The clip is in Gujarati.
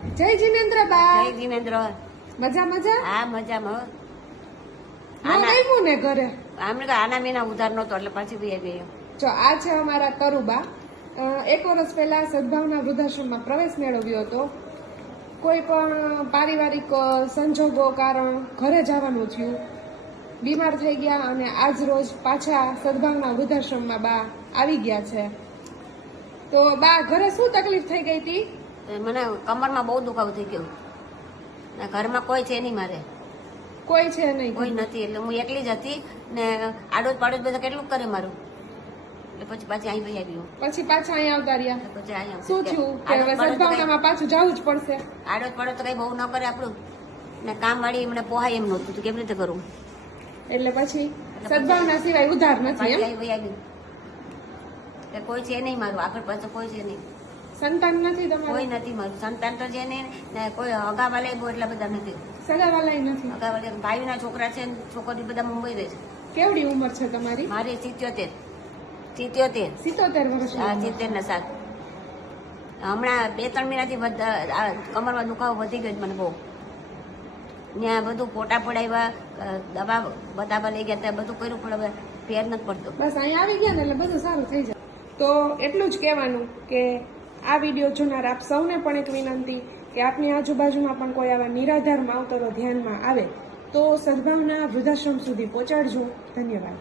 જય જીનેન્દ્ર બા. જય જીનેન્દ્ર. મજા મજા. હા મજામાં. આવ્યું ને ઘરે આમને તો આના મહિના ઉધાર નતો એટલે પાછી બી આવી. જો આ છે અમારા તરુબા. 1 વર્ષ પહેલા સદભાવના વૃદ્ધાશ્રમમાં પ્રવેશ મેળવ્યો હતો. કોઈ પણ પારિવારિક સંજોગો કારણ ઘરે જવાનું થયું, બીમાર થઈ ગયા અને આજ રોજ પાછા સદભાવના વૃદ્ધાશ્રમમાં બા આવી ગયા છે. તો બા ઘરે શું તકલીફ થઈ ગઈ હતી? મને કમરમાં બહુ દુખાવો થઈ ગયો. ઘરમાં કોઈ છે નહીં, મારે કોઈ છે નહીં, કોઈ નથી. એટલે હું એકલી જ હતી ને આડોજ પાડોજ બધા કેટલું કરે મારું. એટલે પછી પાછી અહીં આવી. પછી પાછા અહીંયા આવતા રહ્યા. પછી અહીંયા શું થયું કે હવે સદભાવનામાં પાછું જવું જ પડશે? આડોજ પાડોજ તો કઈ બહુ ન કરે આપણું, ને કામ વાળી એમને પોહાય એમ નહોતું તો કેવી રીતે કરવું. એટલે પછી સદભાવના સિવાય ઉધાર નથી એમ? અહીં આવી. કોઈ છે નહીં મારું, આગળ પાછળ કોઈ છે નહીં. સંતાન નથી તમારું? કોઈ નથી મારું સંતાન તો છે નહીં ને કોઈ હગાવાલા બહુ એટલા બધા નથી. સગાવાલાય નથી? હગાવાલા ભાઈના છોકરા છે, છોકરી બધા મુંબઈ રહે છે. કેવડી ઉંમર છે તમારી? મારી 77. 77 વર્ષ. 70 ના 7. હમણાં 2-3 મહિનાથી કમરમાં દુખાવો વધી ગયો મને બહુ. ત્યાં બધું ફોટા પડાવ્યા, દવા બતાવવા લઈ ગયા, ત્યાં બધું કર્યું પણ હવે ફેર નથી પડતો. બસ અહીંયા આવી ગયા ને એટલે બધું સારું થઈ જાય. તો એટલું જ કહેવાનું કે આ વિડીયો જોનાર આપ સૌને પણ એક વિનંતી કે આપની આજુબાજુમાં પણ કોઈ આવા નિરાધાર માવતરો ધ્યાનમાં આવે તો સદભાવના વૃદ્ધાશ્રમ સુધી પહોંચાડજો. ધન્યવાદ.